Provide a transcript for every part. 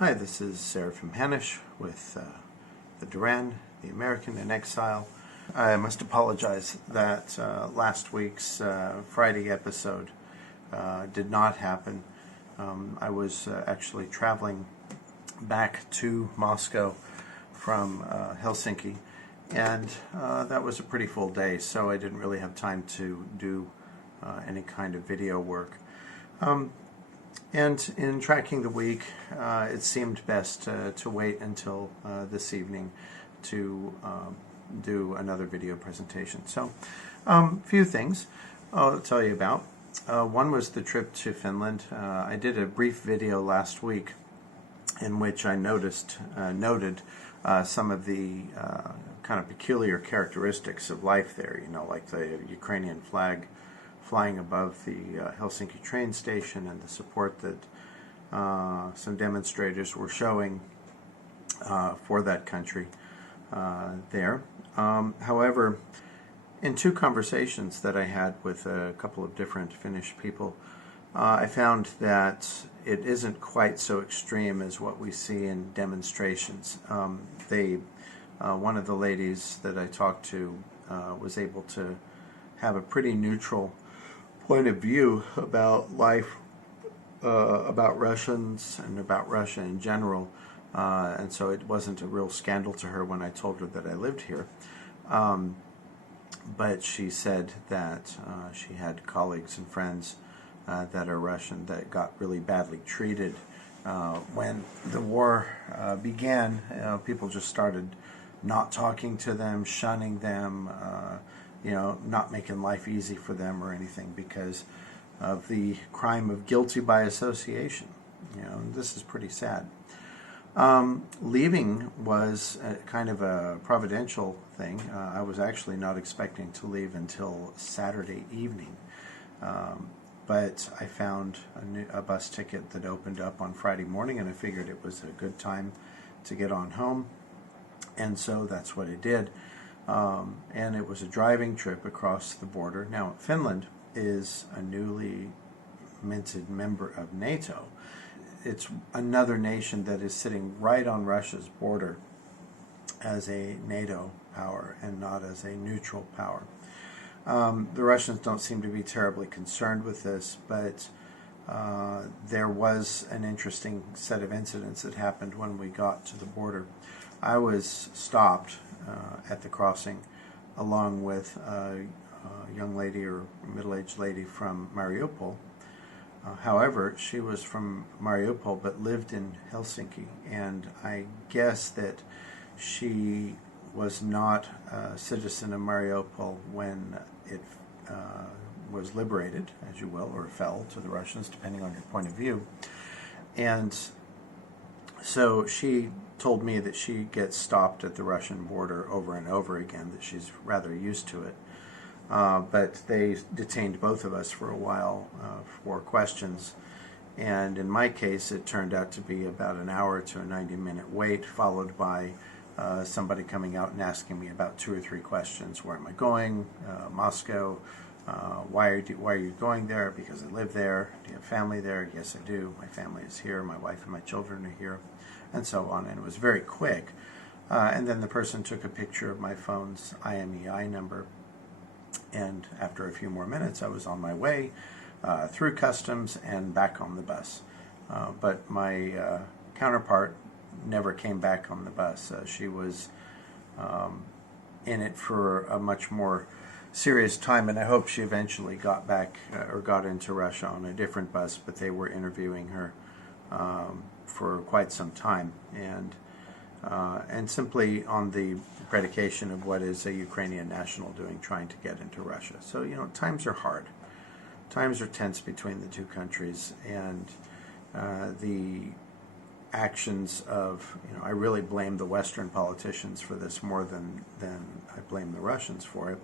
Hi, this is Seraphim Rose with the Duran, the American Exile. I must apologize that last week's Friday episode did not happen. I was actually traveling back to Moscow from Helsinki, and that was a pretty full day, so I didn't really have time to do any kind of video work. And in tracking the week, it seemed best to wait until this evening to do another video presentation. So, a few things I'll tell you about. One was the trip to Finland. I did a brief video last week in which I noted some of the kind of peculiar characteristics of life there, like the Ukrainian flag flying above the Helsinki train station and the support that some demonstrators were showing for that country there. However, in two conversations that I had with a couple of different Finnish people, I found that it isn't quite so extreme as what we see in demonstrations. One of the ladies that I talked to was able to have a pretty neutral point of view about life, about Russians and about Russia in general, and so it wasn't a real scandal to her when I told her that I lived here. But she said that she had colleagues and friends that are Russian that got really badly treated when the war began. People just started not talking to them, shunning them, not making life easy for them or anything because of the crime of guilty by association. This is pretty sad. Leaving was kind of a providential thing. I was actually not expecting to leave until Saturday evening, but I found a bus ticket that opened up on Friday morning, and I figured it was a good time to get on home, and so that's what I did. And it was a driving trip across the border. Now, Finland is a newly minted member of NATO. It's another nation that is sitting right on Russia's border as a NATO power and not as a neutral power. The Russians don't seem to be terribly concerned with this, but there was an interesting set of incidents that happened when we got to the border. I was stopped at the crossing along with a young lady or middle-aged lady from Mariupol. However, she was from Mariupol but lived in Helsinki, and I guess that she was not a citizen of Mariupol when it was liberated, as you will, or fell to the Russians, depending on your point of view. And so she told me that she gets stopped at the Russian border over and over again, that she's rather used to it. But they detained both of us for a while for questions, and in my case it turned out to be about an hour to a 90-minute wait, followed by somebody coming out and asking me about 2 or 3 questions. Where am I going? Moscow. Why are you going there? Because I live there. Do you have family there? Yes, I do. My family is here. My wife and my children are here, and so on. And it was very quick. And then the person took a picture of my phone's IMEI number, and after a few more minutes I was on my way through customs and back on the bus. But my counterpart never came back on the bus. She was in it for a much more serious time, and I hope she eventually got back or got into Russia on a different bus, but they were interviewing her for quite some time, and simply on the predication of what is a Ukrainian national doing, trying to get into Russia. So, times are hard. Times are tense between the two countries, and the actions of, I really blame the Western politicians for this more than I blame the Russians for it,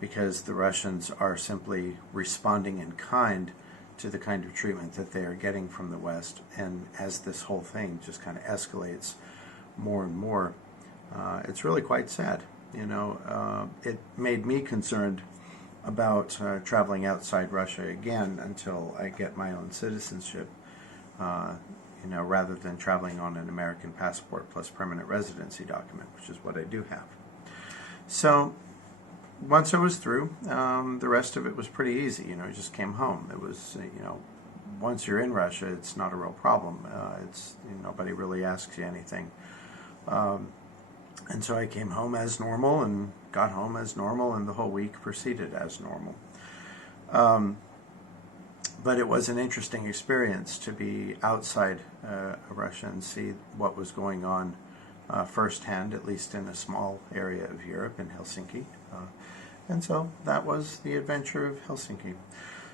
because the Russians are simply responding in kind to the kind of treatment that they are getting from the West, and as this whole thing just kind of escalates more and more, it's really quite sad. It made me concerned about traveling outside Russia again until I get my own citizenship. rather than traveling on an American passport plus permanent residency document, which is what I do have. So once I was through, the rest of it was pretty easy. I just came home. It was, once you're in Russia, it's not a real problem. Nobody really asks you anything. And so I came home as normal and got home as normal, and the whole week proceeded as normal. But it was an interesting experience to be outside Russia and see what was going on firsthand, at least in a small area of Europe, in Helsinki. And so that was the adventure of Helsinki.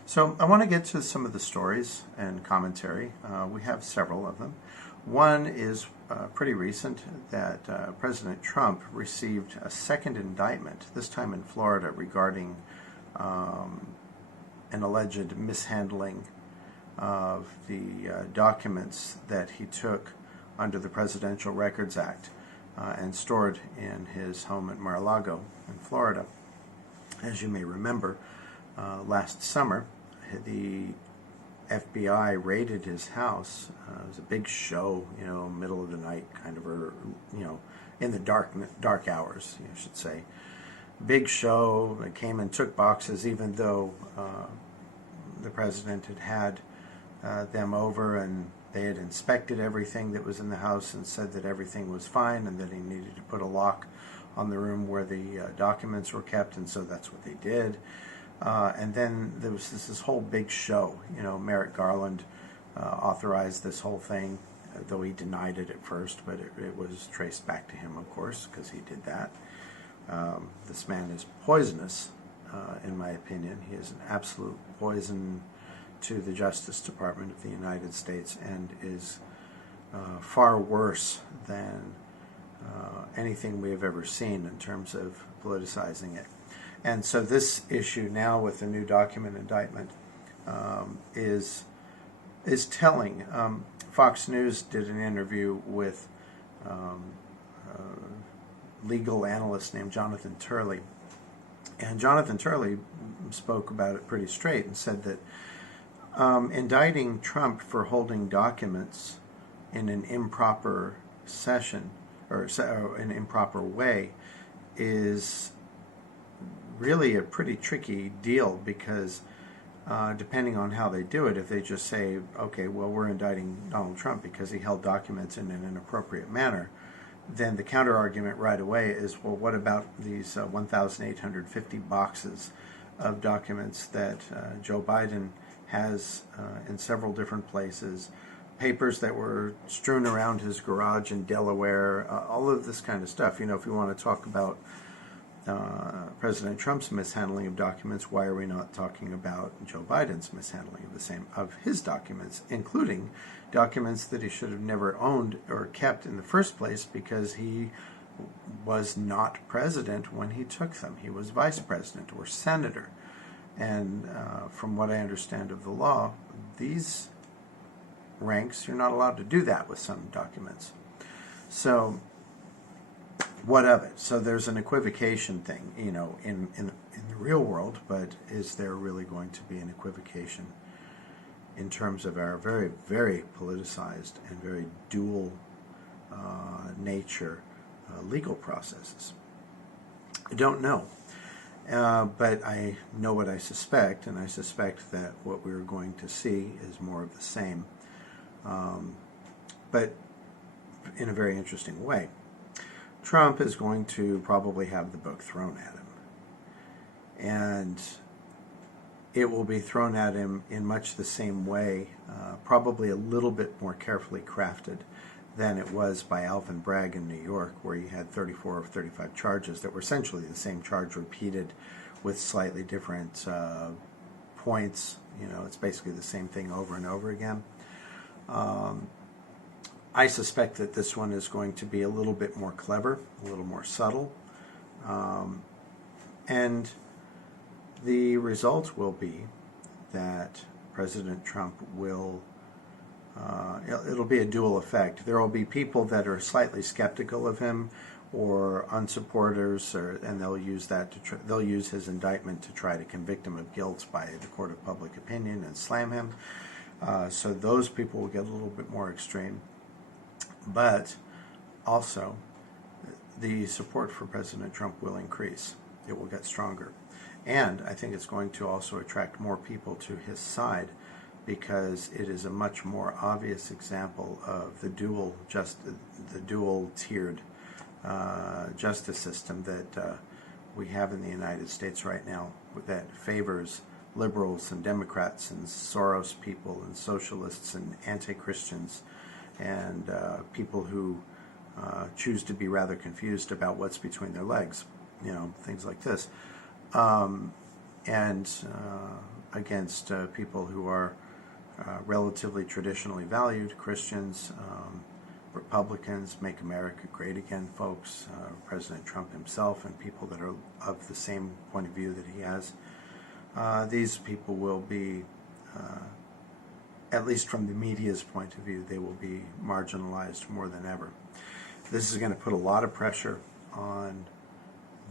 So I want to get to some of the stories and commentary. We have several of them. One is pretty recent, that President Trump received a second indictment, this time in Florida, regarding an alleged mishandling of the documents that he took under the Presidential Records Act and stored in his home at Mar-a-Lago in Florida. As you may remember, last summer, the FBI raided his house. It was a big show, middle of the night, kind of, or in the dark hours, you should say. Big show. They came and took boxes, even though the president had them over and they had inspected everything that was in the house and said that everything was fine and that he needed to put a lock on the room where the documents were kept, and so that's what they did. And then there was this whole big show. Merrick Garland authorized this whole thing, though he denied it at first, but it was traced back to him, of course, because he did that. This man is poisonous, in my opinion. He is an absolute poison to the Justice Department of the United States, and is far worse than anything we have ever seen in terms of politicizing it. And so this issue now with the new document indictment is telling. Fox News did an interview with a legal analyst named Jonathan Turley. And Jonathan Turley spoke about it pretty straight and said that indicting Trump for holding documents in an improper session or an improper way is really a pretty tricky deal, because depending on how they do it, if they just say, okay, well, we're indicting Donald Trump because he held documents in an inappropriate manner, then the counter argument right away is, well, what about these 1,850 boxes of documents that Joe Biden has in several different places, papers that were strewn around his garage in Delaware, all of this kind of stuff. If you want to talk about President Trump's mishandling of documents, why are we not talking about Joe Biden's mishandling of his documents, including documents that he should have never owned or kept in the first place, because he was not president when he took them. He was vice president or senator. And from what I understand of the law, these ranks, you're not allowed to do that with some documents. So what of it? So there's an equivocation thing, in the real world, but is there really going to be an equivocation in terms of our very, very politicized and very dual nature legal processes? I don't know. But I know what I suspect, and I suspect that what we're going to see is more of the same, but in a very interesting way. Trump is going to probably have the book thrown at him, and it will be thrown at him in much the same way, probably a little bit more carefully crafted than it was by Alvin Bragg in New York, where he had 34 of 35 charges that were essentially the same charge repeated with slightly different points. It's basically the same thing over and over again. I suspect that this one is going to be a little bit more clever, a little more subtle, and the result will be that President Trump will it'll be a dual effect. There will be people that are slightly skeptical of him or unsupporters, and they'll use that they'll use his indictment to try to convict him of guilt by the court of public opinion and slam him. So those people will get a little bit more extreme. But also, the support for President Trump will increase. It will get stronger. And I think it's going to also attract more people to his side, because it is a much more obvious example of the dual-tiered justice system that we have in the United States right now, that favors liberals and Democrats and Soros people and socialists and anti-Christians and people who choose to be rather confused about what's between their legs, things like this, and against people who are relatively traditionally valued, Christians, Republicans, Make America Great Again folks, President Trump himself, and people that are of the same point of view that he has. These people will be, at least from the media's point of view, they will be marginalized more than ever. This is going to put a lot of pressure on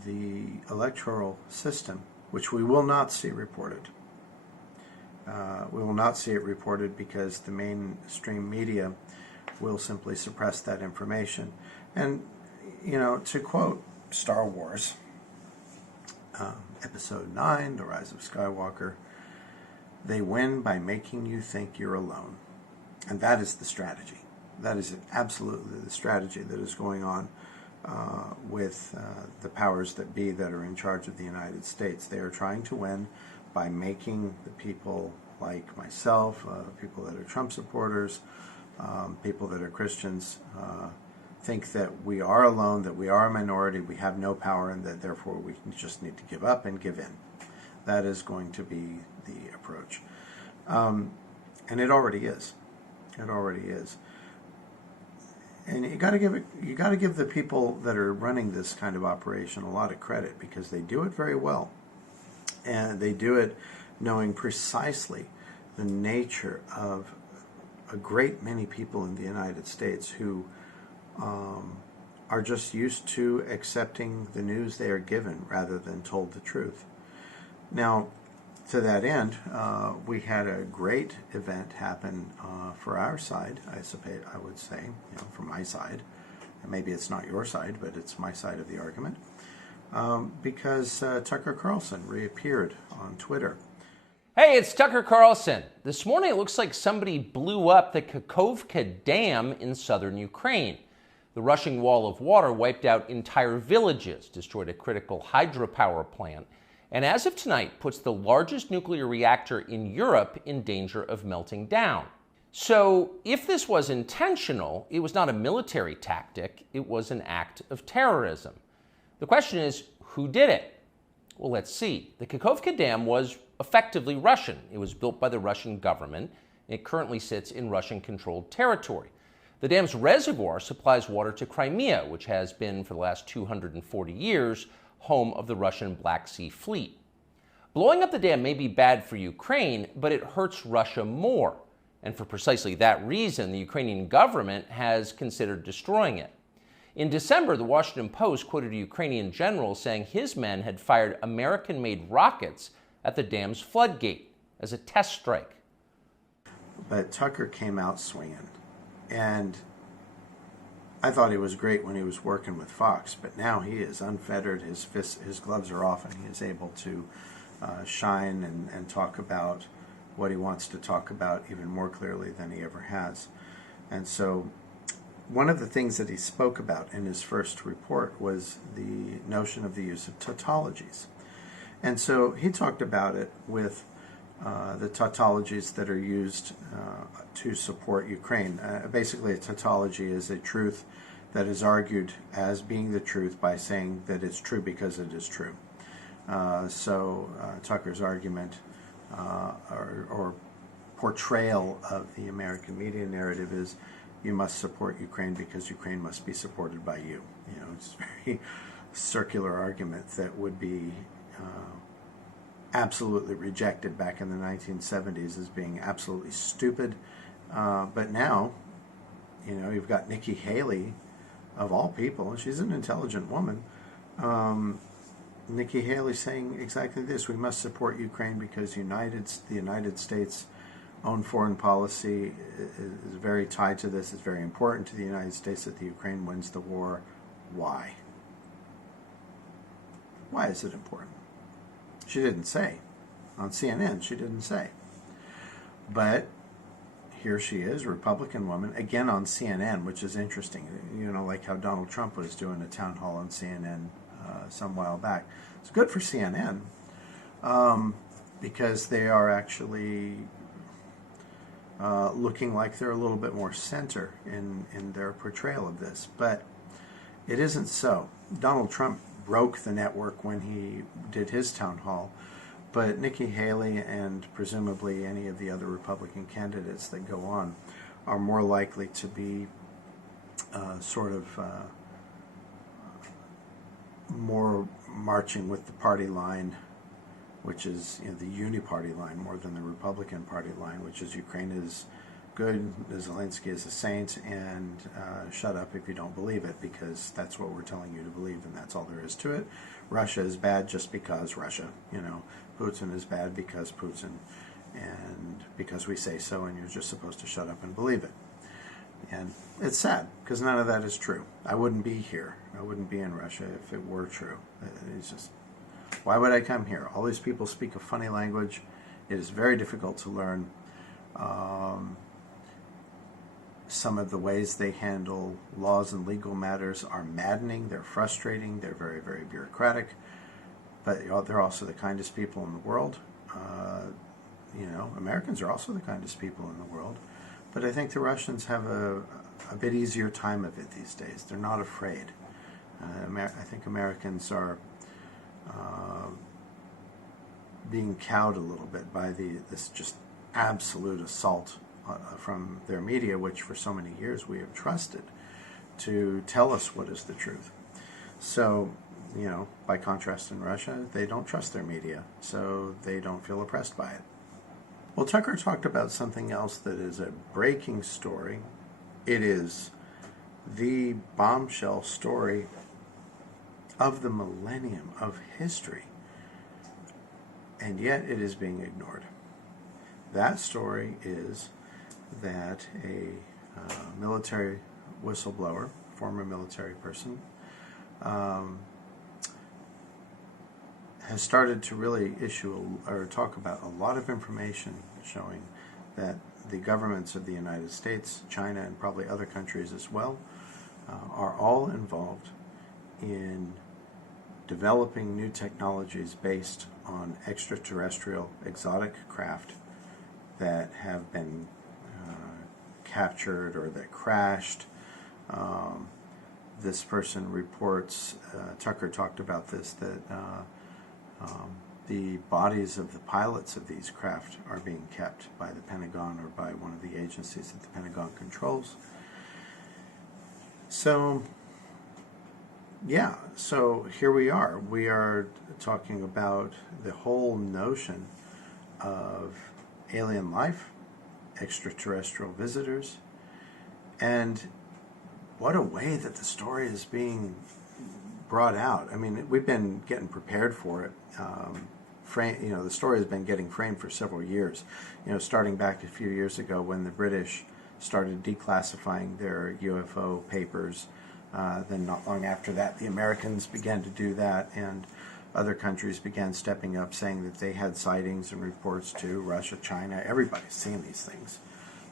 the electoral system, which we will not see reported. We will not see it reported because the mainstream media will simply suppress that information. And, to quote Star Wars, Episode 9, The Rise of Skywalker, they win by making you think you're alone. And that is the strategy. That is absolutely the strategy that is going on with the powers that be that are in charge of the United States. They are trying to win by making the people like myself, people that are Trump supporters, people that are Christians, think that we are alone, that we are a minority, we have no power, and that therefore we just need to give up and give in. That is going to be the approach. And it already is. It already is. And you got to give the people that are running this kind of operation a lot of credit, because they do it very well. And they do it knowing precisely the nature of a great many people in the United States who are just used to accepting the news they are given rather than told the truth. Now, to that end, we had a great event happen for our side, I would say, from my side. And maybe it's not your side, but it's my side of the argument. Because Tucker Carlson reappeared on Twitter. Hey, it's Tucker Carlson. This morning it looks like somebody blew up the Kakhovka Dam in southern Ukraine. The rushing wall of water wiped out entire villages, destroyed a critical hydropower plant, and as of tonight puts the largest nuclear reactor in Europe in danger of melting down. So if this was intentional, it was not a military tactic, it was an act of terrorism. The question is, who did it? Well, let's see. The Kakhovka Dam was effectively Russian. It was built by the Russian government. It currently sits in Russian-controlled territory. The dam's reservoir supplies water to Crimea, which has been, for the last 240 years, home of the Russian Black Sea Fleet. Blowing up the dam may be bad for Ukraine, but it hurts Russia more. And for precisely that reason, the Ukrainian government has considered destroying it. In December, the Washington Post quoted a Ukrainian general saying his men had fired American-made rockets at the dam's floodgate as a test strike. But Tucker came out swinging. And I thought he was great when he was working with Fox, but now he is unfettered. His gloves are off, and he is able to shine and talk about what he wants to talk about even more clearly than he ever has. And so one of the things that he spoke about in his first report was the notion of the use of tautologies. And so he talked about it with the tautologies that are used to support Ukraine. Basically, a tautology is a truth that is argued as being the truth by saying that it's true because it is true. So Tucker's argument or portrayal of the American media narrative is, you must support Ukraine because Ukraine must be supported by you. It's a very circular argument that would be absolutely rejected back in the 1970s as being absolutely stupid. But now, you've got Nikki Haley, of all people, and she's an intelligent woman. Nikki Haley saying exactly this: we must support Ukraine because the United States own foreign policy is very tied to this. It's very important to the United States that the Ukraine wins the war. Why? Why is it important? She didn't say. On CNN, she didn't say. But here she is, Republican woman, again on CNN, which is interesting. You know, like how Donald Trump was doing a town hall on CNN some while back. It's good for CNN because they are actually looking like they're a little bit more center in their portrayal of this. But it isn't so. Donald Trump broke the network when he did his town hall, but Nikki Haley and presumably any of the other Republican candidates that go on are more likely to be more marching with the party line, which is, you know, the uni-party line more than the Republican Party line, which is Ukraine is good, Zelensky is a saint, and shut up if you don't believe it, because that's what we're telling you to believe, and that's all there is to it. Russia is bad just because Russia, you know. Putin is bad because Putin, and because we say so, and you're just supposed to shut up and believe it. And it's sad, because none of that is true. I wouldn't be here. I wouldn't be in Russia if it were true. It's just, why would I come here? All these people speak a funny language. It is very difficult to learn. Some of the ways they handle laws and legal matters are maddening. They're frustrating. They're very, very bureaucratic. But they're also the kindest people in the world. You know, Americans are also the kindest people in the world. But I think the Russians have a bit easier time of it these days. They're not afraid. I think Americans are being cowed a little bit by this just absolute assault from their media, which for so many years we have trusted to tell us what is the truth. So, you know, by contrast in Russia, they don't trust their media, so they don't feel oppressed by it. Well, Tucker talked about something else that is a breaking story. It is the bombshell story of the millennium of history, and yet it is being ignored. That story is that a military whistleblower, former military person, has started to really issue or talk about a lot of information showing that the governments of the United States, China, and probably other countries as well, are all involved in developing new technologies based on extraterrestrial exotic craft that have been captured or that crashed. This person reports, Tucker talked about this, that the bodies of the pilots of these craft are being kept by the Pentagon or by one of the agencies that the Pentagon controls. So, yeah, so here we are. We are talking about the whole notion of alien life, extraterrestrial visitors, and what a way that the story is being brought out. I mean, we've been getting prepared for it. The story has been getting framed for several years. You know, starting back a few years ago when the British started declassifying their UFO papers. Then not long after that, the Americans began to do that, and other countries began stepping up, saying that they had sightings and reports too. Russia, China, everybody's seen these things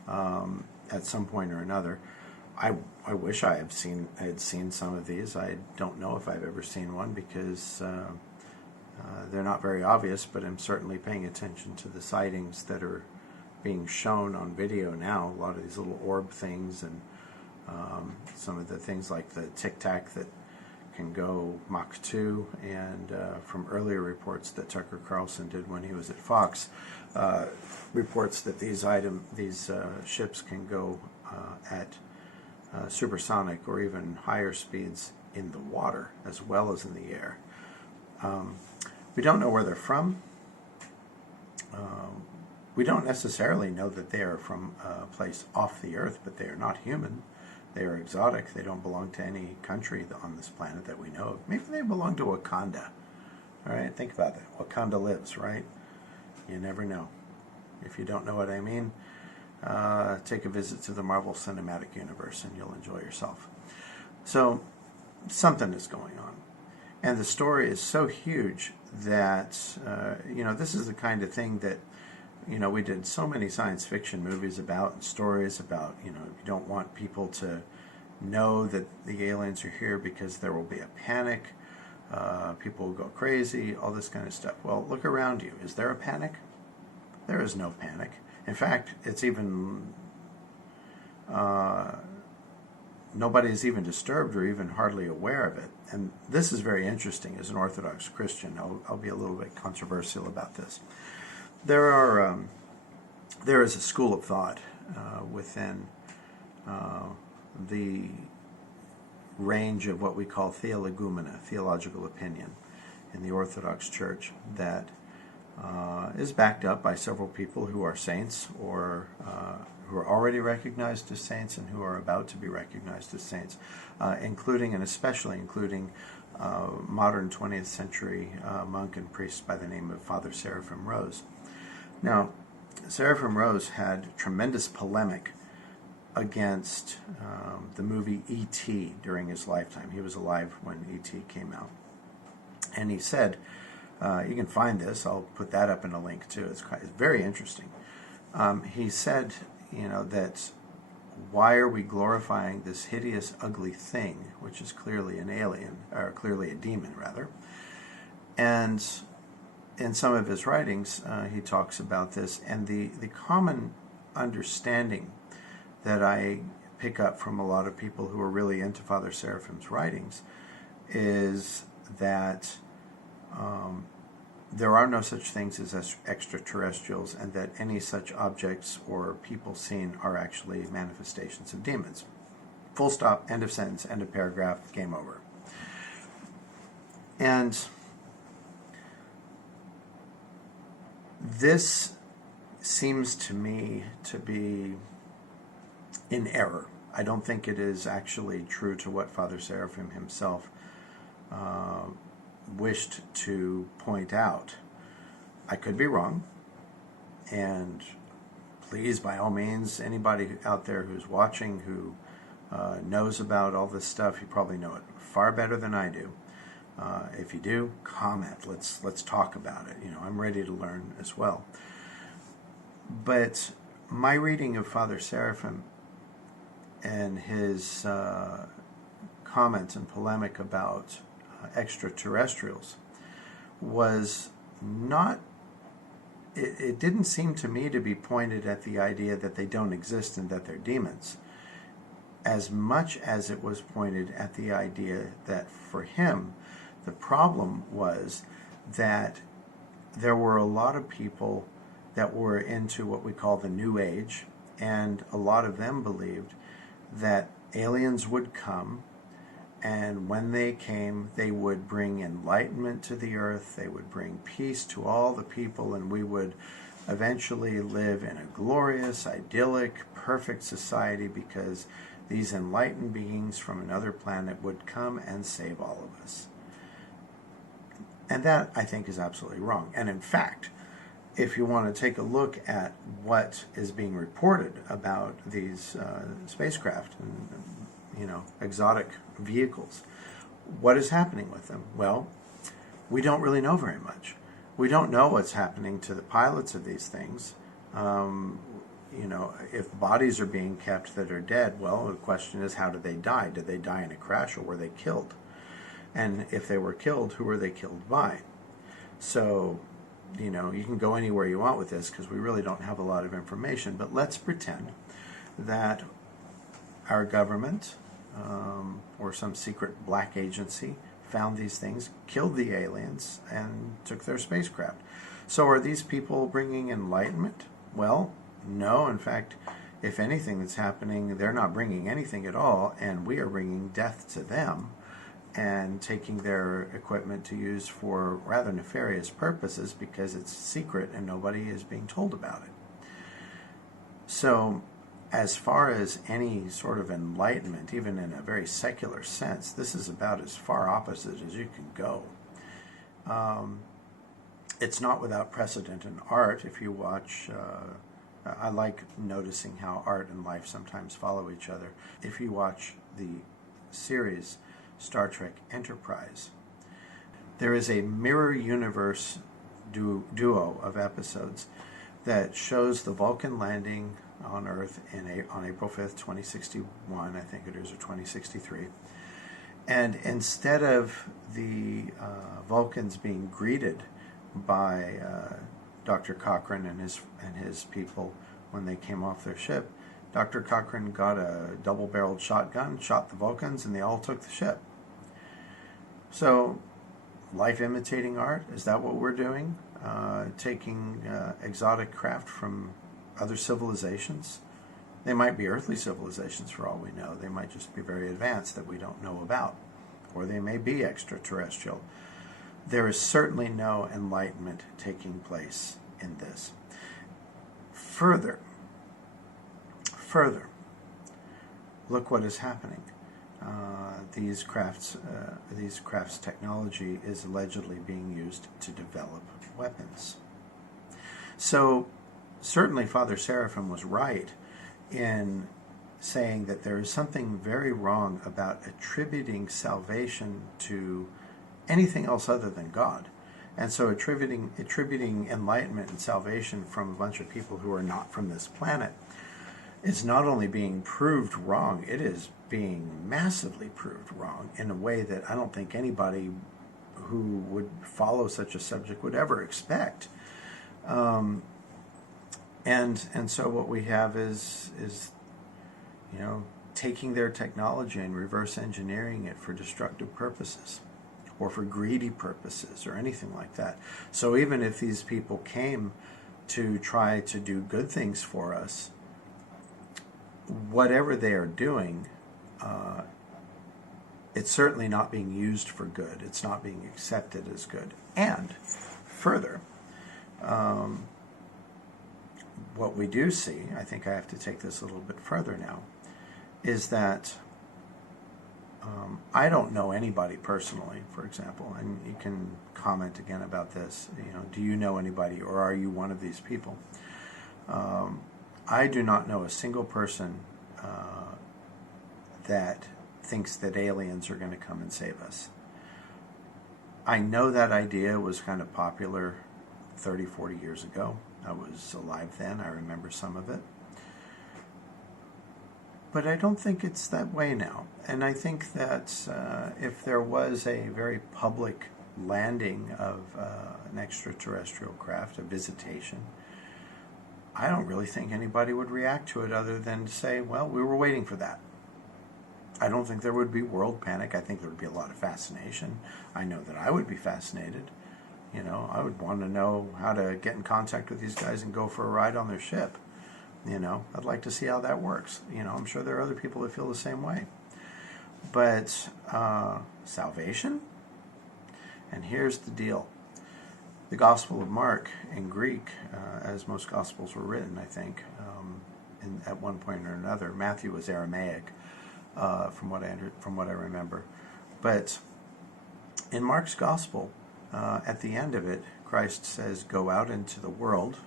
at some point or another. I wish I had seen some of these. I don't know if I've ever seen one because they're not very obvious, but I'm certainly paying attention to the sightings that are being shown on video now. A lot of these little orb things and some of the things like the Tic Tac that can go Mach 2, and from earlier reports that Tucker Carlson did when he was at Fox, reports that these ships can go at supersonic or even higher speeds in the water as well as in the air. We don't know where they're from. We don't necessarily know that they are from a place off the earth, but they are not human. They are exotic. They don't belong to any country on this planet that we know of. Maybe they belong to Wakanda. All right, think about that. Wakanda lives, right? You never know. If you don't know what I mean, take a visit to the Marvel Cinematic Universe and you'll enjoy yourself. So something is going on. And the story is so huge that, this is the kind of thing that, we did so many science fiction movies about and stories about, you don't want people to know that the aliens are here because there will be a panic. People will go crazy, all this kind of stuff. Well, look around you. Is there a panic? There is no panic. In fact, it's even, nobody's even disturbed or even hardly aware of it. And this is very interesting as an Orthodox Christian. I'll be a little bit controversial about this. There is a school of thought within the range of what we call theologumena, theological opinion, in the Orthodox Church that is backed up by several people who are saints or who are already recognized as saints and who are about to be recognized as saints, including and especially including modern 20th century monk and priest by the name of Father Seraphim Rose. Now, Seraphim Rose had tremendous polemic against the movie E.T. during his lifetime. He was alive when E.T. came out. And he said, you can find this, I'll put that up in a link too, it's very interesting. He said, that why are we glorifying this hideous, ugly thing, which is clearly an alien, or clearly a demon, rather. And in some of his writings, he talks about this, and the common understanding that I pick up from a lot of people who are really into Father Seraphim's writings is that there are no such things as extraterrestrials, and that any such objects or people seen are actually manifestations of demons. Full stop, end of sentence, end of paragraph, game over. And this seems to me to be in error. I don't think it is actually true to what Father Seraphim himself wished to point out. I could be wrong, and please, by all means, anybody out there who's watching who knows about all this stuff, you probably know it far better than I do. If you do, comment. Let's talk about it. I'm ready to learn as well. But my reading of Father Seraphim and his comments and polemic about extraterrestrials was not, it didn't seem to me to be pointed at the idea that they don't exist and that they're demons, as much as it was pointed at the idea that for him, the problem was that there were a lot of people that were into what we call the New Age, and a lot of them believed that aliens would come, and when they came, they would bring enlightenment to the earth, they would bring peace to all the people, and we would eventually live in a glorious, idyllic, perfect society because these enlightened beings from another planet would come and save all of us. And that, I think, is absolutely wrong. And in fact, if you want to take a look at what is being reported about these spacecraft and exotic vehicles, what is happening with them? Well, we don't really know very much. We don't know what's happening to the pilots of these things. If bodies are being kept that are dead, well, the question is, how did they die? Did they die in a crash, or were they killed? And if they were killed, who were they killed by? So, you can go anywhere you want with this because we really don't have a lot of information. But let's pretend that our government or some secret black agency found these things, killed the aliens, and took their spacecraft. So are these people bringing enlightenment? Well, no. In fact, if anything that's happening, they're not bringing anything at all, and we are bringing death to them and taking their equipment to use for rather nefarious purposes because it's secret and nobody is being told about it. So, as far as any sort of enlightenment, even in a very secular sense, this is about as far opposite as you can go. It's not without precedent in art. If you watch, I like noticing how art and life sometimes follow each other. If you watch the series Star Trek Enterprise, there is a mirror universe duo of episodes that shows the Vulcan landing on Earth on April 5th, 2061, I think it is, or 2063. And instead of the Vulcans being greeted by Dr. Cochrane and his people when they came off their ship, Dr. Cochrane got a double-barreled shotgun, shot the Vulcans, and they all took the ship. So, life imitating art, is that what we're doing? Taking exotic craft from other civilizations? They might be earthly civilizations for all we know. They might just be very advanced that we don't know about. Or they may be extraterrestrial. There is certainly no enlightenment taking place in this. Further, look what is happening. These crafts' technology is allegedly being used to develop weapons. So, certainly Father Seraphim was right in saying that there is something very wrong about attributing salvation to anything else other than God. And so attributing enlightenment and salvation from a bunch of people who are not from this planet is not only being proved wrong, it is being massively proved wrong in a way that I don't think anybody who would follow such a subject would ever expect. And so what we have is taking their technology and reverse engineering it for destructive purposes or for greedy purposes or anything like that. So even if these people came to try to do good things for us, whatever they are doing, it's certainly not being used for good. It's not being accepted as good. And further, what we do see, I think I have to take this a little bit further now, is that I don't know anybody personally, for example, and you can comment again about this. Do you know anybody, or are you one of these people? I do not know a single person that thinks that aliens are going to come and save us. I know that idea was kind of popular 30, 40 years ago. I was alive then. I remember some of it. But I don't think it's that way now. And I think that if there was a very public landing of an extraterrestrial craft, a visitation, I don't really think anybody would react to it other than to say, well, we were waiting for that. I don't think there would be world panic. I think there would be a lot of fascination. I know that I would be fascinated. I would want to know how to get in contact with these guys and go for a ride on their ship. I'd like to see how that works. I'm sure there are other people that feel the same way. But salvation? And here's the deal. The Gospel of Mark in Greek, as most Gospels were written, I think, at one point or another. Matthew was Aramaic, from what I remember. But in Mark's Gospel, at the end of it, Christ says, "Go out into the world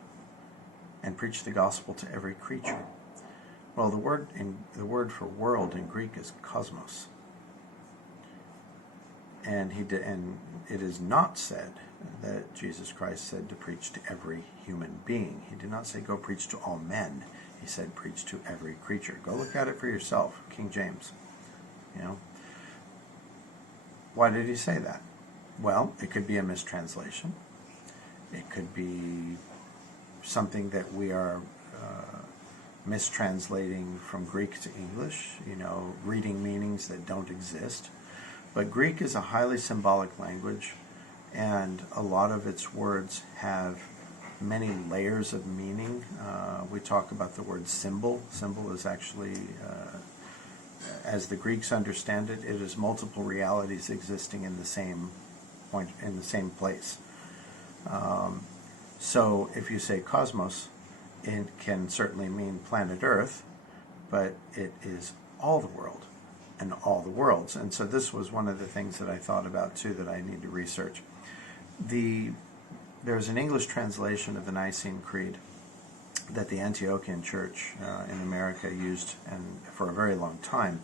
and preach the gospel to every creature." Well, the word for world in Greek is cosmos, and it is not said that Jesus Christ said to preach to every human being. He did not say go preach to all men. He said preach to every creature. Go look at it for yourself, King James. Why did he say that? Well, it could be a mistranslation. It could be something that we are mistranslating from Greek to English, reading meanings that don't exist. But Greek is a highly symbolic language, and a lot of its words have many layers of meaning. We talk about the word symbol. Symbol is actually, as the Greeks understand it, it is multiple realities existing in the same point, in the same place. So if you say cosmos, it can certainly mean planet Earth, but it is all the world and all the worlds. And so this was one of the things that I thought about too that I need to research. The there's an English translation of the Nicene Creed that the Antiochian Church in America used for a very long time,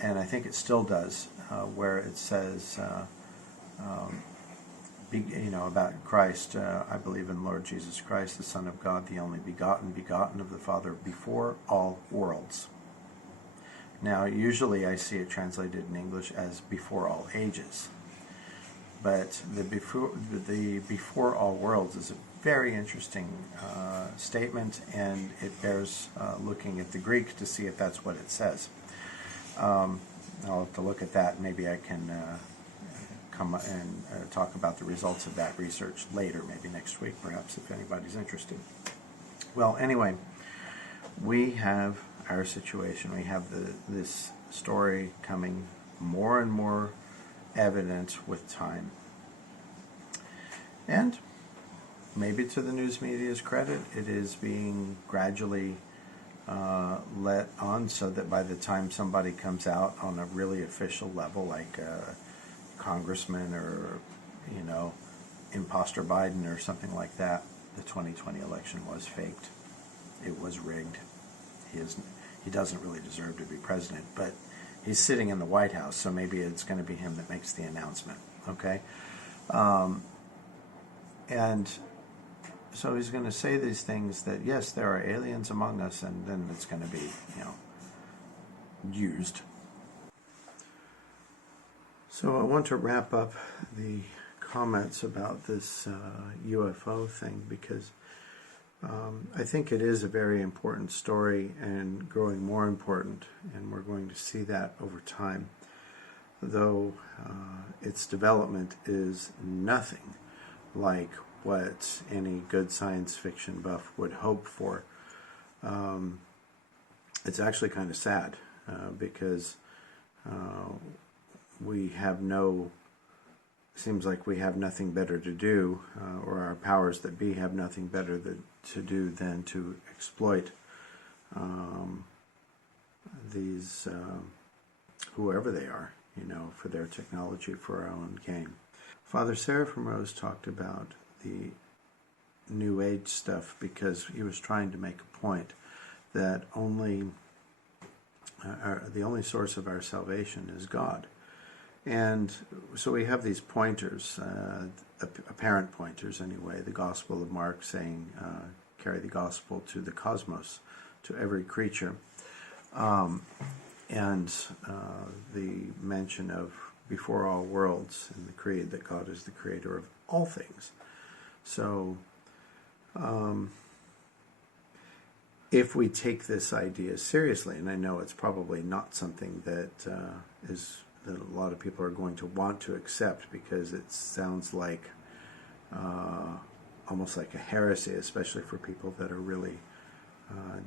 and I think it still does, where it says, about Christ, I believe in Lord Jesus Christ, the Son of God, the only begotten of the Father, before all worlds. Now, usually I see it translated in English as before all ages. But the before all worlds is a very interesting statement, and it bears looking at the Greek to see if that's what it says. I'll have to look at that. Maybe I can come and talk about the results of that research later, maybe next week, perhaps, if anybody's interested. Well, anyway, we have our situation. We have this story coming more and more evident with time. And maybe to the news media's credit, it is being gradually let on so that by the time somebody comes out on a really official level, like a congressman or, imposter Biden or something like that, the 2020 election was faked. It was rigged. He doesn't really deserve to be president, but he's sitting in the White House, so maybe it's going to be him that makes the announcement, okay? And so he's going to say these things that, yes, there are aliens among us, and then it's going to be, used. So I want to wrap up the comments about this UFO thing because I think it is a very important story and growing more important, and we're going to see that over time, though its development is nothing like what any good science fiction buff would hope for. It's actually kind of sad because seems like we have nothing better to do, or our powers that be have nothing better to do than to exploit these, whoever they are, for their technology, for our own gain. Father Seraphim Rose talked about the New Age stuff because he was trying to make a point that the only source of our salvation is God. And so we have these pointers, apparent pointers anyway, the Gospel of Mark saying, carry the gospel to the cosmos, to every creature, and the mention of before all worlds in the Creed, that God is the creator of all things. So if we take this idea seriously, and I know it's probably not something that that a lot of people are going to want to accept because it sounds like almost like a heresy, especially for people that are really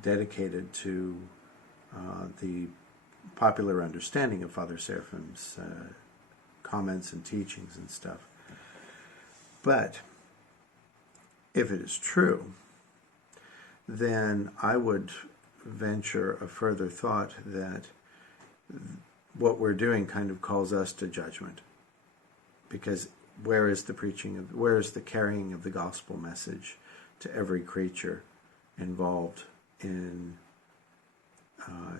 dedicated to the popular understanding of Father Seraphim's comments and teachings and stuff. But if it is true, then I would venture a further thought that what we're doing kind of calls us to judgment. Because where is the carrying of the gospel message to every creature involved in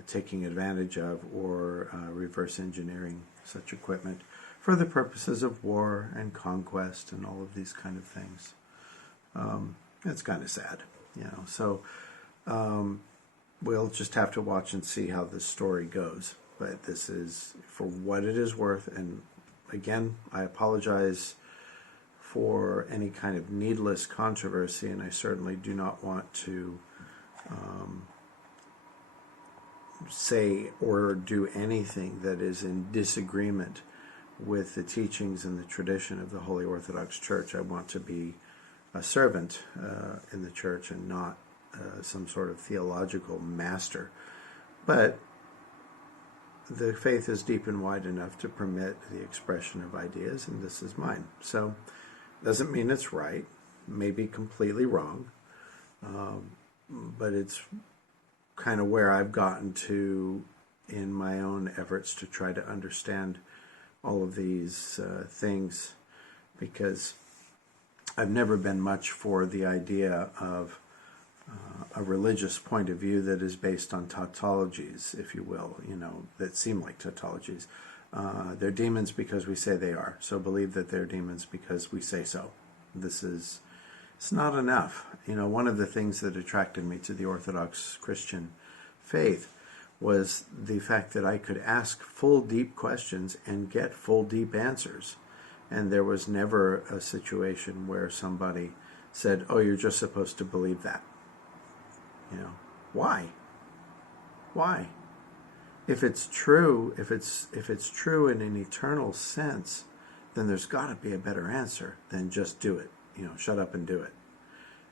taking advantage of or reverse engineering such equipment for the purposes of war and conquest and all of these kind of things? It's kind of sad, So we'll just have to watch and see how this story goes. But this is for what it is worth. And again, I apologize for any kind of needless controversy, and I certainly do not want to say or do anything that is in disagreement with the teachings and the tradition of the Holy Orthodox Church. I want to be a servant in the Church and not some sort of theological master. But the faith is deep and wide enough to permit the expression of ideas, and this is mine. So, doesn't mean it's right, may be completely wrong, but it's kind of where I've gotten to in my own efforts to try to understand all of these things, because I've never been much for the idea of a religious point of view that is based on tautologies, if you will, that seem like tautologies. They're demons because we say they are, so believe that they're demons because we say so. It's not enough. One of the things that attracted me to the Orthodox Christian faith was the fact that I could ask full, deep questions and get full, deep answers. And there was never a situation where somebody said, oh, you're just supposed to believe that. Why? Why? If it's true, if it's true in an eternal sense, then there's got to be a better answer than just do it. Shut up and do it.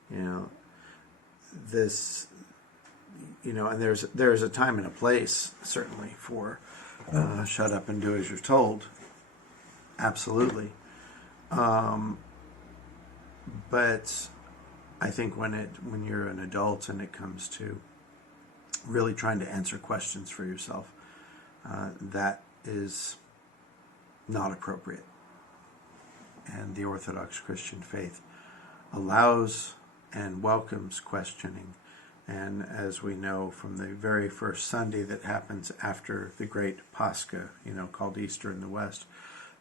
And there's a time and a place, certainly, for shut up and do as you're told. Absolutely. But I think when you're an adult and it comes to really trying to answer questions for yourself, that is not appropriate. And the Orthodox Christian faith allows and welcomes questioning. And as we know from the very first Sunday that happens after the great Pascha, called Easter in the West,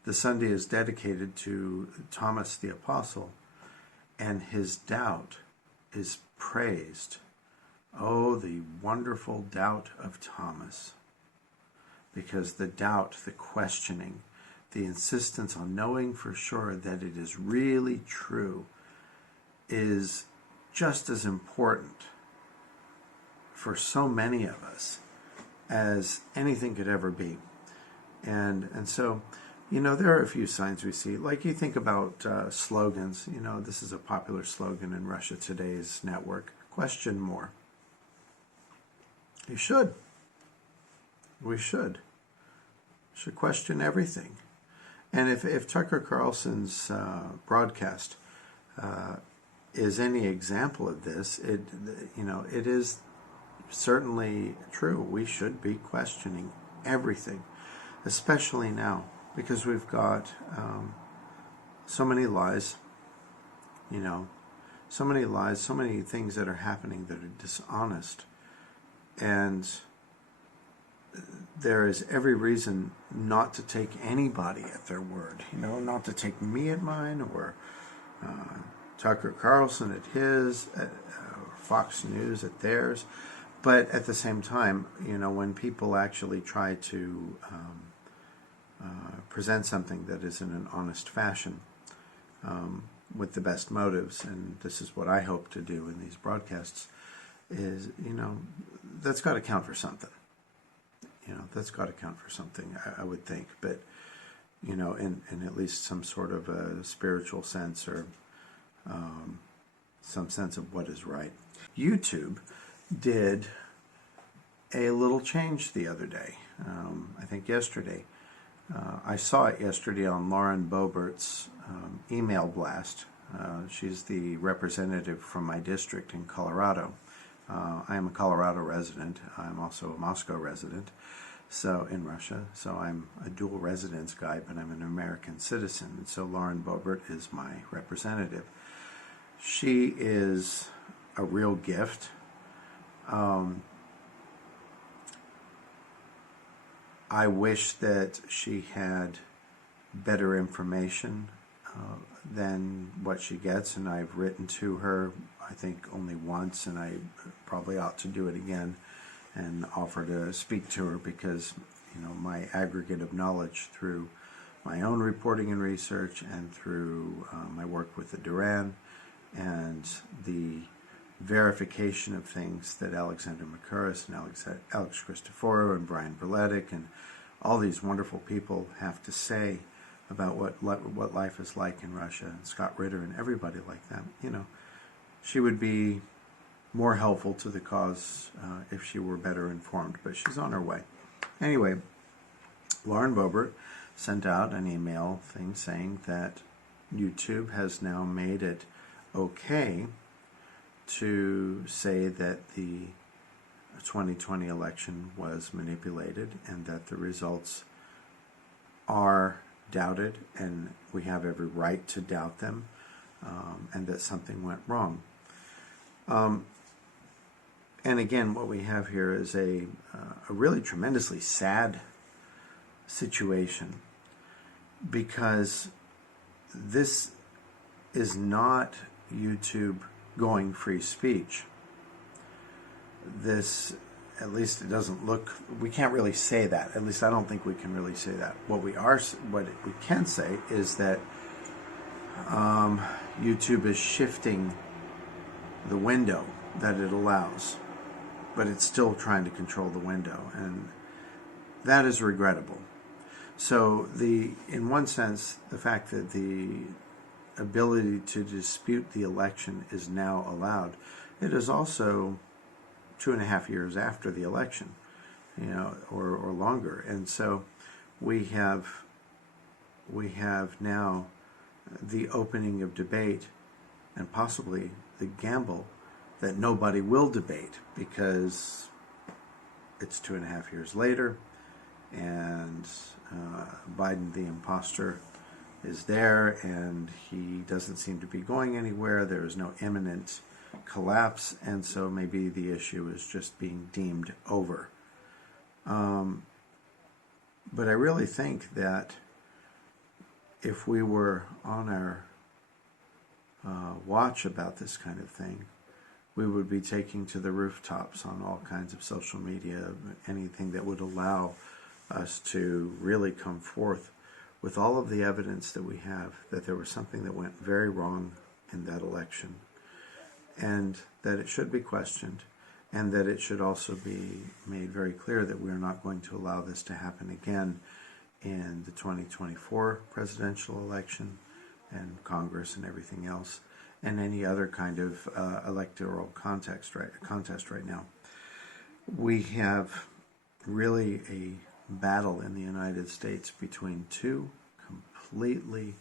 the Sunday is dedicated to Thomas the Apostle, and his doubt is praised. Oh, the wonderful doubt of Thomas. Because the doubt, the questioning, the insistence on knowing for sure that it is really true is just as important for so many of us as anything could ever be. And so, there are a few signs we see. Like you think about slogans. This is a popular slogan in Russia Today's network. Question more. You should. We should question everything. And if Tucker Carlson's broadcast is any example of this, it is certainly true. We should be questioning everything, especially now, because we've got so many lies, so many things that are happening that are dishonest. And there is every reason not to take anybody at their word, not to take me at mine or Tucker Carlson at his, Fox News at theirs. But at the same time, when people actually try to present something that is in an honest fashion, with the best motives, and this is what I hope to do in these broadcasts, is, that's got to count for something. That's got to count for something, I would think. But, in at least some sort of a spiritual sense or some sense of what is right. YouTube did a little change the other day. I think yesterday. I saw it yesterday on Lauren Boebert's email blast. She's the representative from my district in Colorado. I am a Colorado resident. I'm also a Moscow resident, so in Russia. So I'm a dual residence guy, but I'm an American citizen. And so Lauren Boebert is my representative. She is a real gift. I wish that she had better information than what she gets, and I've written to her, I think, only once, and I probably ought to do it again and offer to speak to her because, my aggregate of knowledge through my own reporting and research and through my work with the Duran and the verification of things that Alexander Makuris and Alex Christoforou and Brian Berletic and all these wonderful people have to say about what life is like in Russia, and Scott Ritter and everybody like that. She would be more helpful to the cause if she were better informed, but she's on her way. Anyway, Lauren Boebert sent out an email thing saying that YouTube has now made it okay to say that the 2020 election was manipulated and that the results are doubted, and we have every right to doubt them. and that something went wrong. And again, what we have here is a really tremendously sad situation, because this is not YouTube going free speech. This, at least it doesn't look, we can't really say that. At least I don't think we can really say that. What we can say is that YouTube is shifting the window that it allows, but it's still trying to control the window, and that is regrettable. So in one sense, the fact that the ability to dispute the election is now allowed, it is also 2.5 years after the election, or longer, and so we have now the opening of debate, and possibly the gamble that nobody will debate, because it's 2.5 years later, and Biden, the imposter, is there, and he doesn't seem to be going anywhere. There is no imminent collapse, and so maybe the issue is just being deemed over. But I really think that if we were on our watch about this kind of thing, we would be taking to the rooftops on all kinds of social media, anything that would allow us to really come forth with all of the evidence that we have that there was something that went very wrong in that election, and that it should be questioned, and that it should also be made very clear that we are not going to allow this to happen again in the 2024 presidential election and Congress and everything else, and any other kind of electoral contest right now. We have really a battle in the United States between two completely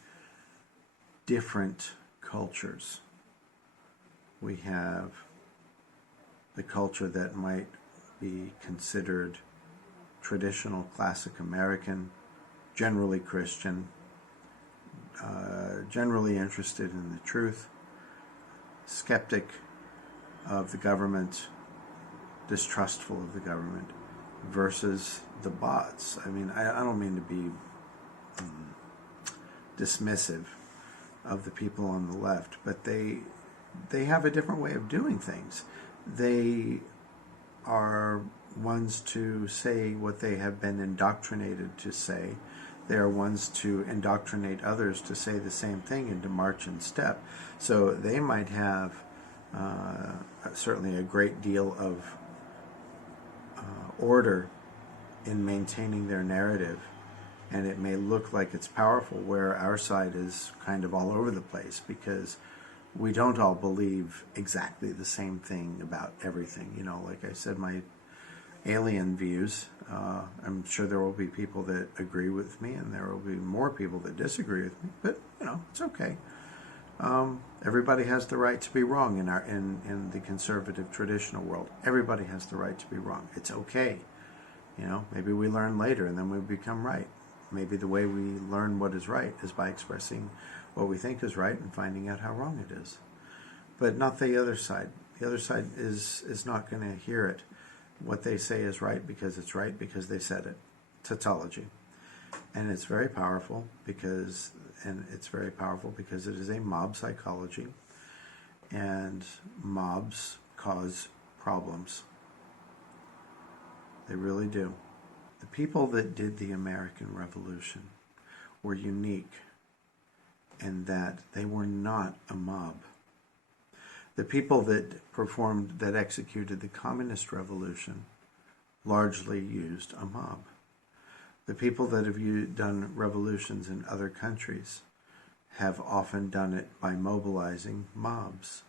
different cultures. We have the culture that might be considered traditional, classic American, generally Christian, generally interested in the truth, skeptic of the government, distrustful of the government, versus the bots. I mean, I don't mean to be dismissive of the people on the left, but they have a different way of doing things. They are ones to say what they have been indoctrinated to say. They are ones to indoctrinate others to say the same thing and to march in step. So they might have certainly a great deal of order in maintaining their narrative, and it may look like it's powerful, where our side is kind of all over the place, because we don't all believe exactly the same thing about everything. Like I said, my alien views, I'm sure there will be people that agree with me, and there will be more people that disagree with me, but it's okay. Everybody has the right to be wrong in the conservative traditional world. Everybody has the right to be wrong. It's okay. Maybe we learn later and then we become right. Maybe the way we learn what is right is by expressing what we think is right and finding out how wrong it is. But not the other side. The other side is not going to hear it. What they say is right because it's right because they said it. Tautology. And it's very powerful because it is a mob psychology, and mobs cause problems. They really do. The people that did the American Revolution were unique in that they were not a mob. The people that executed the Communist Revolution largely used a mob. The people that have done revolutions in other countries have often done it by mobilizing mobs.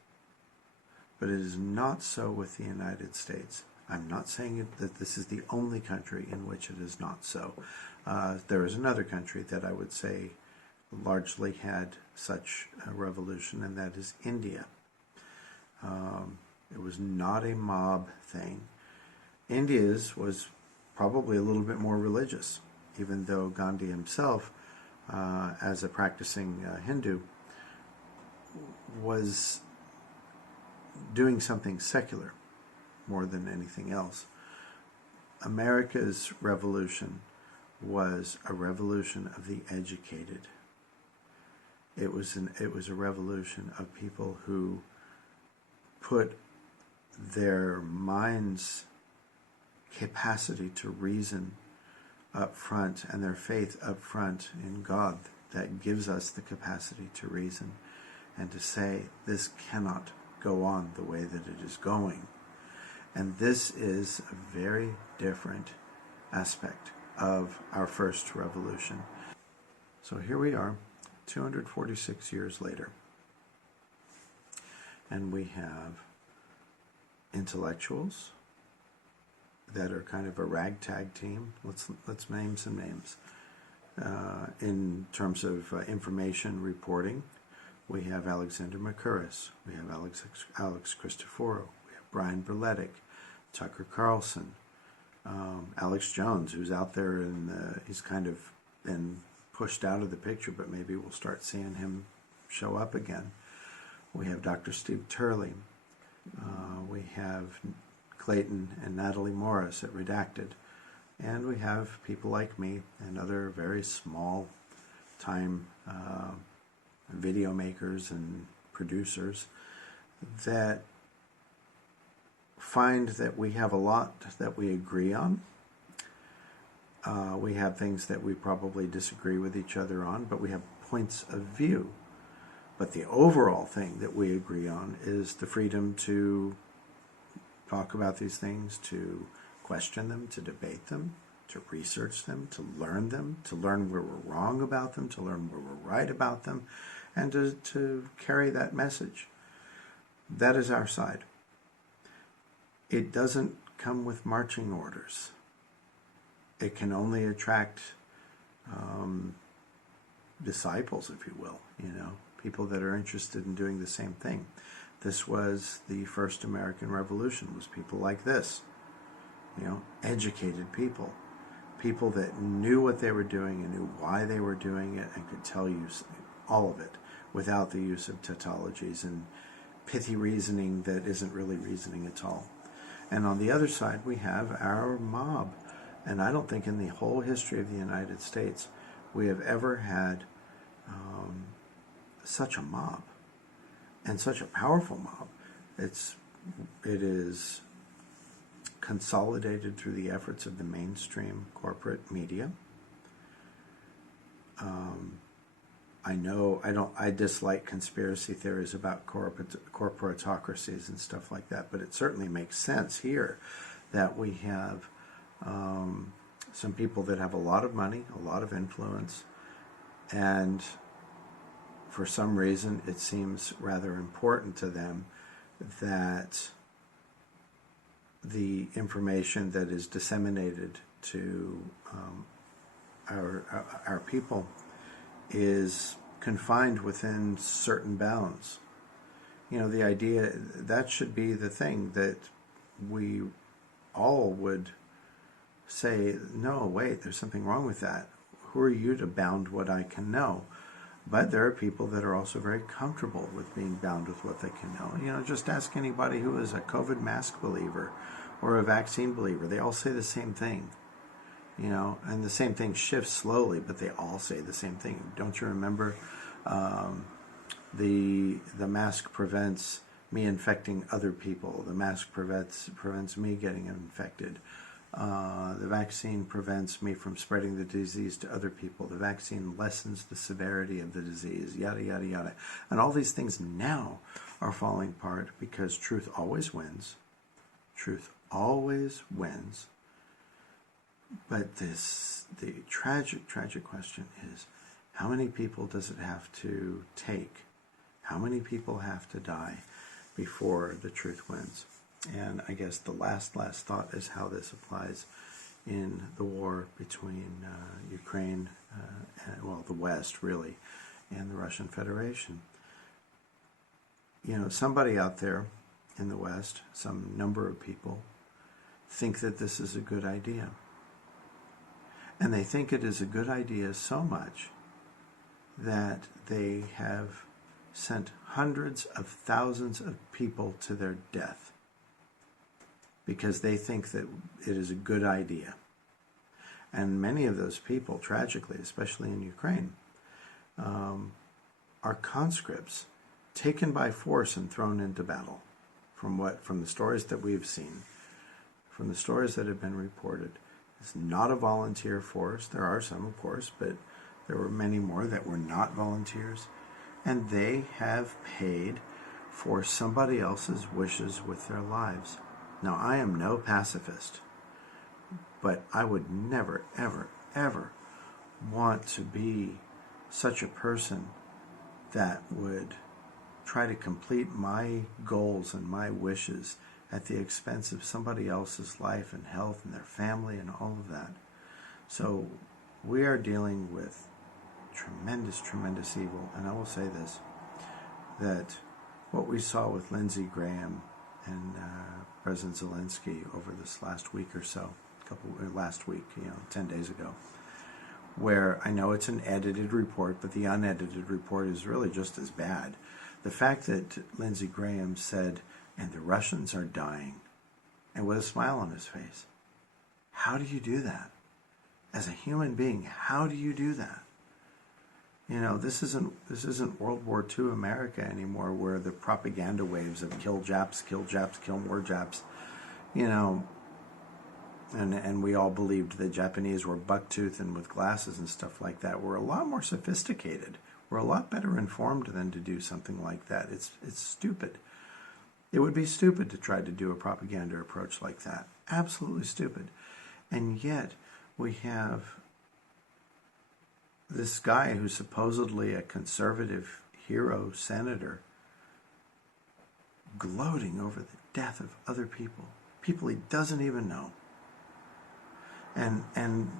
But it is not so with the United States. I'm not saying that this is the only country in which it is not so. There is another country that I would say largely had such a revolution, and that is India. It was not a mob thing. India's was probably a little bit more religious, even though Gandhi himself, as a practicing Hindu, was doing something secular more than anything else. America's revolution was a revolution of the educated. It was a revolution of people who put their mind's capacity to reason up front and their faith up front in God that gives us the capacity to reason and to say, this cannot go on the way that it is going. And this is a very different aspect of our first revolution. So here we are, 246 years later, and we have intellectuals that are kind of a ragtag team. Let's name some names. In terms of information reporting, we have Alexander Macuris, we have Alex Christoforo, we have Brian Berletic, Tucker Carlson, Alex Jones, who's out there, and he's kind of been pushed out of the picture, but maybe we'll start seeing him show up again. We have Dr. Steve Turley. We have Clayton and Natalie Morris at Redacted. And we have people like me and other very small-time video makers and producers that find that we have a lot that we agree on. We have things that we probably disagree with each other on, but we have points of view. But the overall thing that we agree on is the freedom to talk about these things, to question them, to debate them, to research them, to learn where we're wrong about them, to learn where we're right about them, and to carry that message. That is our side. It doesn't come with marching orders. It can only attract disciples, if you will, people that are interested in doing the same thing. This was the first American Revolution, was people like this, educated people that knew what they were doing and knew why they were doing it and could tell you all of it without the use of tautologies and pithy reasoning that isn't really reasoning at all. And on the other side, we have our mob. And I don't think in the whole history of the United States we have ever had such a mob, and such a powerful mob. It is consolidated through the efforts of the mainstream corporate media. I dislike conspiracy theories about corporatocracies and stuff like that, but it certainly makes sense here that we have some people that have a lot of money, a lot of influence, and for some reason it seems rather important to them that the information that is disseminated to our people is confined within certain bounds. The idea that should be the thing that we all would say, no, wait, there's something wrong with that. Who are you to bound what I can know? But there are people that are also very comfortable with being bound with what they can know. Just ask anybody who is a COVID mask believer or a vaccine believer. They all say the same thing. And the same thing shifts slowly, but they all say the same thing. Don't you remember the mask prevents me infecting other people. The mask prevents me getting infected. The vaccine prevents me from spreading the disease to other people. The vaccine lessens the severity of the disease, yada, yada, yada. And all these things now are falling apart because truth always wins. Truth always wins. But the tragic question is, how many people does it have to take? How many people have to die before the truth wins? And I guess the last thought is how this applies in the war between Ukraine, the West really, and the Russian Federation. Somebody out there in the West, some number of people, think that this is a good idea. And they think it is a good idea so much that they have sent hundreds of thousands of people to their death because they think that it is a good idea. And many of those people, tragically, especially in Ukraine, are conscripts taken by force and thrown into battle. From the stories that we've seen, from the stories that have been reported, it's not a volunteer force. There are some, of course, but there were many more that were not volunteers. And they have paid for somebody else's wishes with their lives. Now, I am no pacifist, but I would never, ever, ever want to be such a person that would try to complete my goals and my wishes at the expense of somebody else's life and health and their family and all of that. So we are dealing with tremendous, tremendous evil. And I will say this, that what we saw with Lindsay Graham and President Zelensky over this last week or so, last week, 10 days ago, where I know it's an edited report, but the unedited report is really just as bad. The fact that Lindsey Graham said, and the Russians are dying, and with a smile on his face. How do you do that? As a human being, how do you do that? This isn't World War II America anymore, where the propaganda waves of kill Japs, kill more Japs, and we all believed the Japanese were bucktooth and with glasses and stuff like that. We're a lot more sophisticated. We're a lot better informed than to do something like that. It's stupid. It would be stupid to try to do a propaganda approach like that. Absolutely stupid. And yet we have this guy who's supposedly a conservative hero senator gloating over the death of other people he doesn't even know. And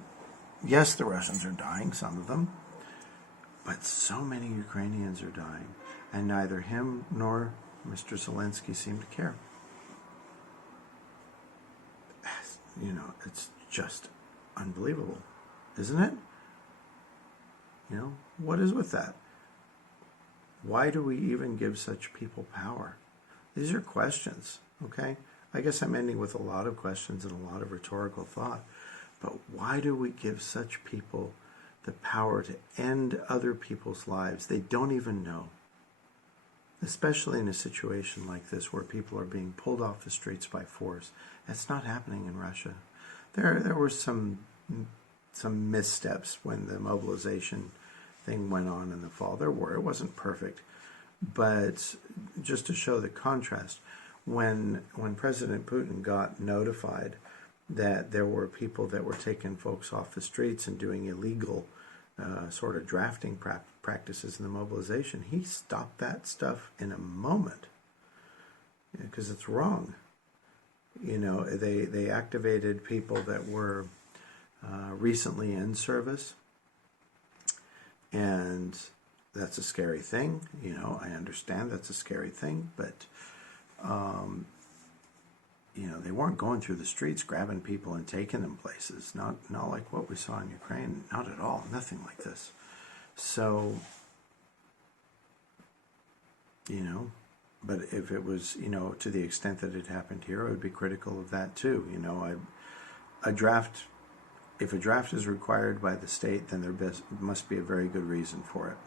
yes, the Russians are dying, some of them, but so many Ukrainians are dying, and neither him nor Mr. Zelensky seem to care. It's just unbelievable, isn't it? What is with that? Why do we even give such people power? These are questions, okay? I guess I'm ending with a lot of questions and a lot of rhetorical thought. But why do we give such people the power to end other people's lives they don't even know? Especially in a situation like this where people are being pulled off the streets by force. That's not happening in Russia. There were some missteps when the mobilization thing went on in the fall. There were. It wasn't perfect. But just to show the contrast, when President Putin got notified that there were people that were taking folks off the streets and doing illegal sort of drafting practices in the mobilization, he stopped that stuff in a moment because it's wrong. They activated people that were recently in service, and that's a scary thing. I understand that's a scary thing, but they weren't going through the streets grabbing people and taking them places. Not like what we saw in Ukraine. Not at all. Nothing like this. So, but if it was, to the extent that it happened here, I would be critical of that too. If a draft is required by the state, then there must be a very good reason for it.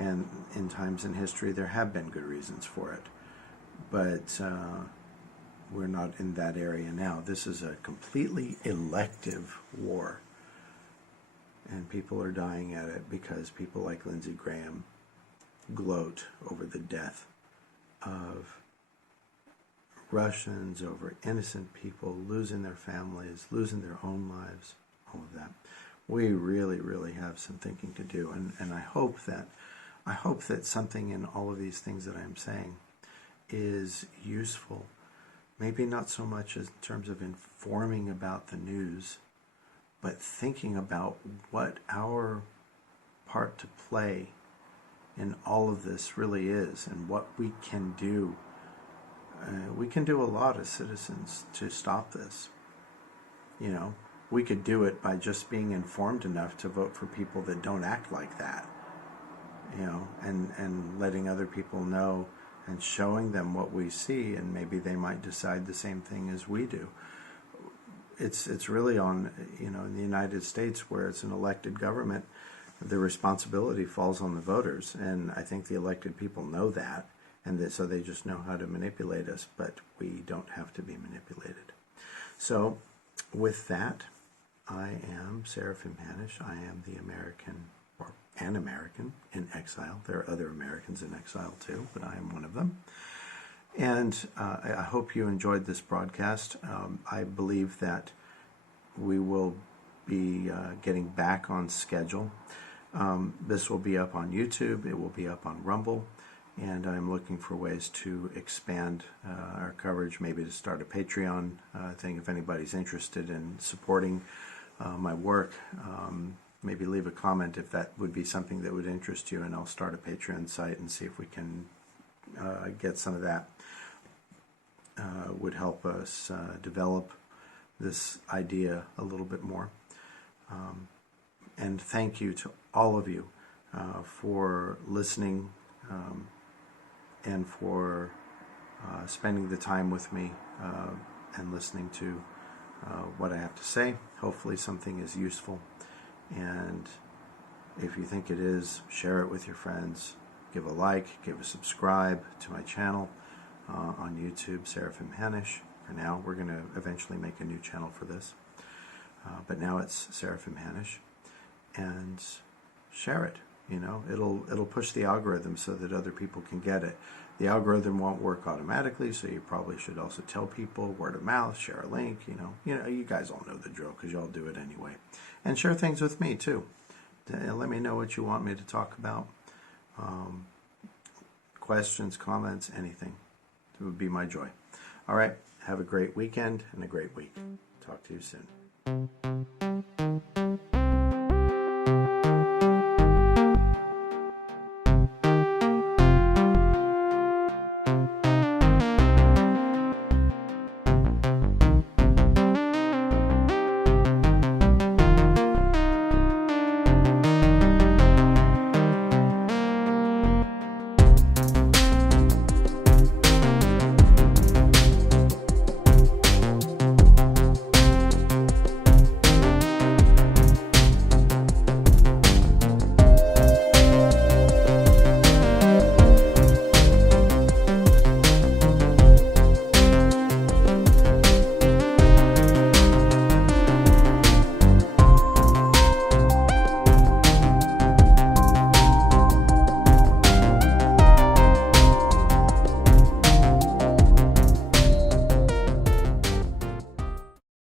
And in times in history, there have been good reasons for it. But we're not in that area now. This is a completely elective war. And people are dying at it because people like Lindsey Graham gloat over the death of Russians, over innocent people losing their families, losing their own lives, all of that. We really, really have some thinking to do. And I hope that something in all of these things that I'm saying is useful. Maybe not so much as in terms of informing about the news, but thinking about what our part to play in all of this really is and what we can do. We can do a lot as citizens to stop this. We could do it by just being informed enough to vote for people that don't act like that. and letting other people know and showing them what we see, and maybe they might decide the same thing as we do. It's really on, in the United States, where it's an elected government, the responsibility falls on the voters, and I think the elected people know that, and so they just know how to manipulate us, but we don't have to be manipulated. So with that, I am Seraphim Hanish. I am the American, or an American in exile. There are other Americans in exile too, but I am one of them. And I hope you enjoyed this broadcast. I believe that we will be getting back on schedule. This will be up on YouTube. It will be up on Rumble. And I'm looking for ways to expand our coverage, maybe to start a Patreon thing if anybody's interested in supporting my work. Maybe leave a comment if that would be something that would interest you, and I'll start a Patreon site and see if we can get some of that. Would help us develop this idea a little bit more. And thank you to all of you for listening and for spending the time with me and listening to what I have to say. Hopefully something is useful. And if you think it is, share it with your friends. Give a like, give a subscribe to my channel on YouTube, Seraphim Hanish. For now, we're going to eventually make a new channel for this. But now it's Seraphim Hanish. And share it. It'll push the algorithm so that other people can get it. The algorithm won't work automatically, so you probably should also tell people, word of mouth, share a link. You guys all know the drill because y'all do it anyway. And share things with me too. Let me know what you want me to talk about. Questions, comments, anything. It would be my joy. All right. Have a great weekend and a great week. Talk to you soon.